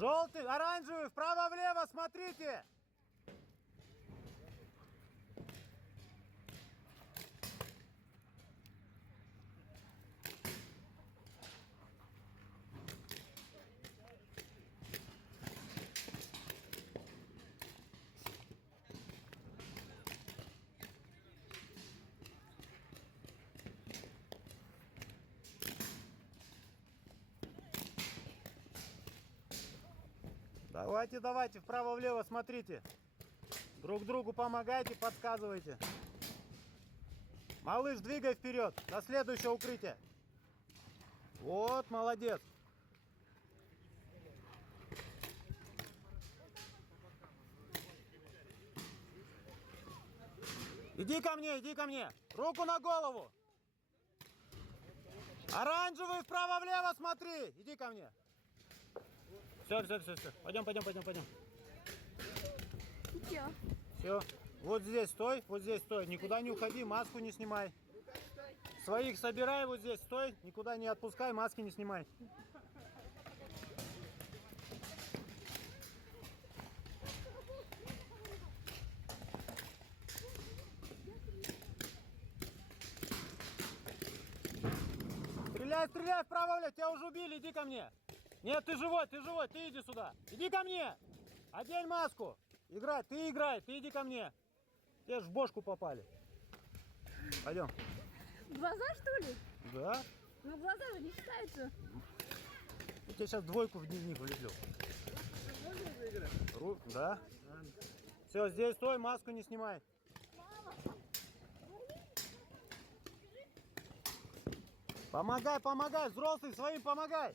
Желтый, оранжевый, вправо-влево, смотрите. Давайте, давайте, вправо-влево смотрите. Друг другу помогайте, подсказывайте. Малыш, двигай вперед, на следующее укрытие. Вот, молодец. Иди ко мне, иди ко мне. Руку на голову. Оранжевый, вправо-влево смотри. Иди ко мне. Все, все, все, все. Пойдем, пойдем, пойдем, пойдем. Все. Вот здесь стой, вот здесь стой. Никуда не уходи, маску не снимай. Своих собирай, вот здесь стой. Никуда не отпускай, маски не снимай. Стреляй, стреляй, вправо-влево. Тебя уже убили, иди ко мне. Нет, ты живой, ты иди сюда. Иди ко мне. Одень маску. Играй, ты иди ко мне. Тебе ж в бошку попали. Пойдем. Глаза, что ли? Да. Ну, глаза же не считаются. Я тебе сейчас двойку в дневник влеплю. Да. Все, здесь стой, маску не снимай. Помогай, помогай, взрослый своим помогай.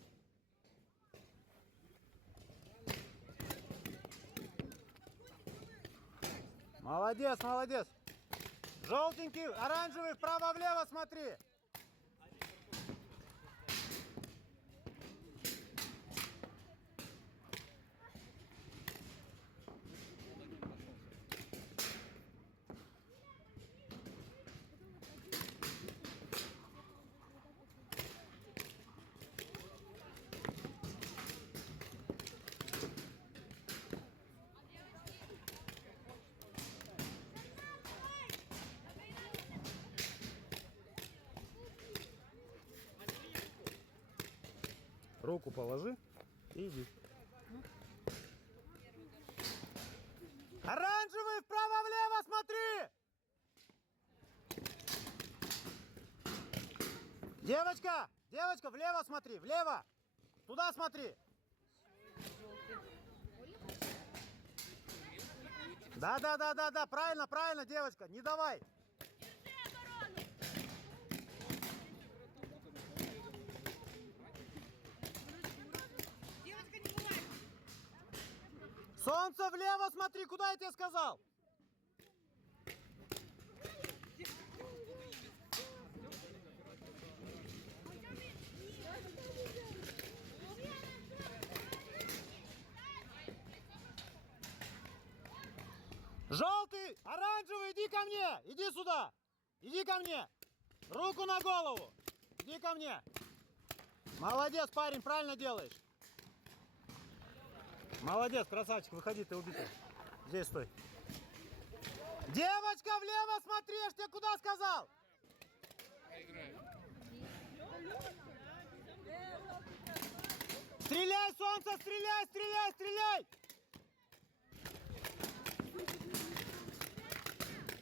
Молодец, молодец. Желтенький, оранжевый, вправо-влево смотри. Руку положи и иди. Оранжевый, вправо-влево смотри! Девочка, девочка, влево смотри, влево! Туда смотри! Да, правильно, правильно, девочка, не давай! Солнце влево смотри, куда я тебе сказал? Желтый, оранжевый, иди ко мне, иди сюда, иди ко мне, руку на голову, иди ко мне. Молодец, парень, правильно делаешь. Молодец, красавчик, выходи, ты убитый. Здесь стой. Девочка, влево смотри, я ж тебе куда сказал? Стреляй, солнце, стреляй, стреляй, стреляй!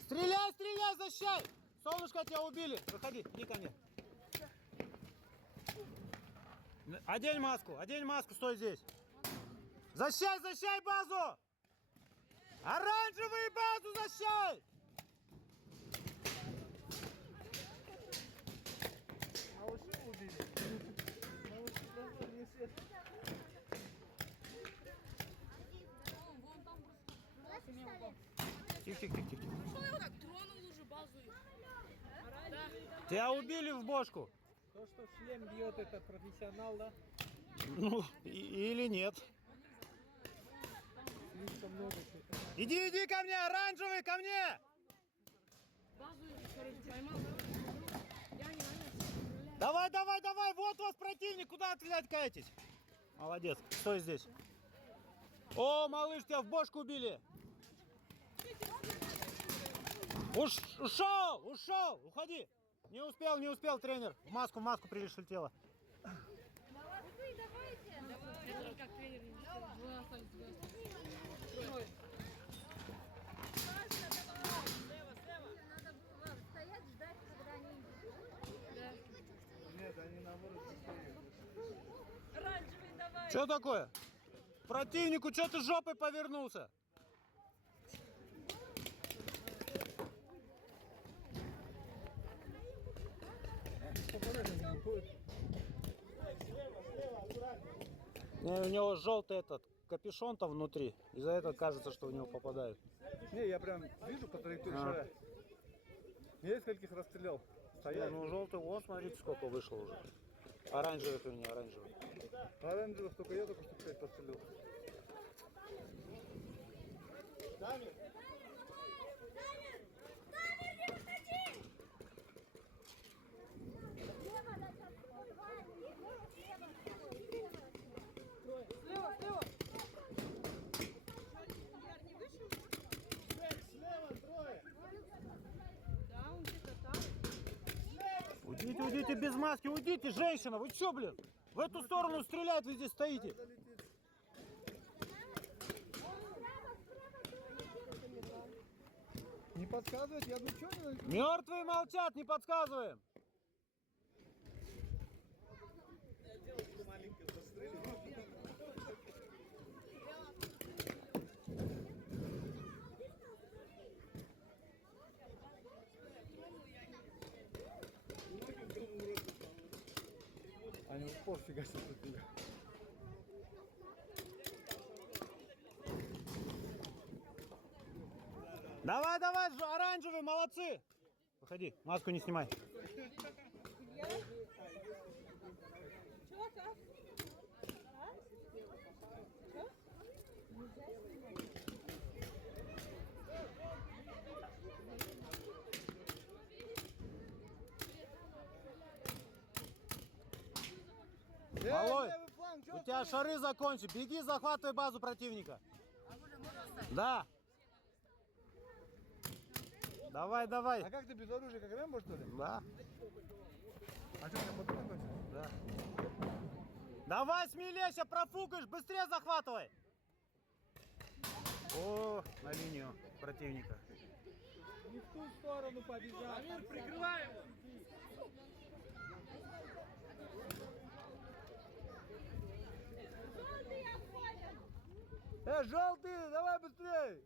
Стреляй, стреляй, защищай! Солнышко, тебя убили. Выходи, иди ко мне. Одень маску, стой здесь. Защищай, защищай базу! Оранжевый базу защищай! Малыши убили. Малыши просто не все. Тихо. Что его так тронул уже базу? Тебя убили в бошку. То, что в шлем бьет, это профессионал, да? Ну, или нет. Слишком много чего. Иди ко мне, оранжевый, ко мне! Базу, короче, поймал. Давай, вот вас противник, куда отвлекаетесь? Молодец, стой здесь. О, малыш, тебя в бошку убили. Ушел, уходи. Не успел, тренер. В маску прилетело. Это как тренер не успел. Два остались, два остались. Трое. Надо было стоять, ждать, когда они идут. Да. Нет, они наоборот быстрее. Что такое? Противнику, что ты жопой повернулся? У него желтый этот капюшон-то внутри. Из-за этого кажется, что в него попадают. Не, я прям вижу по траектории шара. Нескольких расстрелял. Стоял. Ну, желтый, вот, смотрите, сколько вышло уже. Оранжевых, вернее, оранжевых. Оранжевых только я только что 5 подстрелил. Да, он где-то там. Уйдите, без маски, уйдите, женщина, вы чё, блин? В эту сторону стреляют, вы здесь стоите. Не подсказывает, я ничего не... Мертвые молчат, не подсказываем. Они в упор фигасят от тебя. Давай, оранжевые, молодцы. Выходи, маску не снимай. Малой, левый фланг, чё у тебя шары закончи. Беги, захватывай базу противника. Да. Давай. А как ты без оружия, как Рэмбо, что ли? Да. А что, там патроны кончились? Да. Давай смелее, сейчас профукаешь, быстрее захватывай. О, на линию противника. Не в ту сторону побежал. Амир, прикрывай его! Желтый, давай быстрей!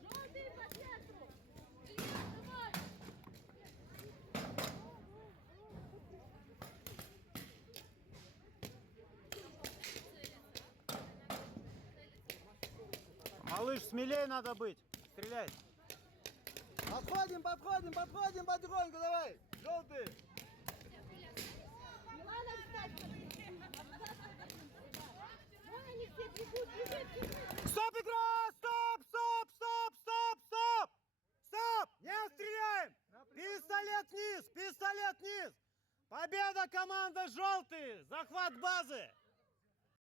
Желтый по центру! Малыш, смелее надо быть. Стреляй. Подходим потихоньку, давай! Желтый! Не надо встать! Вон они все бегут, бежит! Стоп, игра! Стоп! Не стреляем! Пистолет вниз! Победа команда желтые! Захват базы!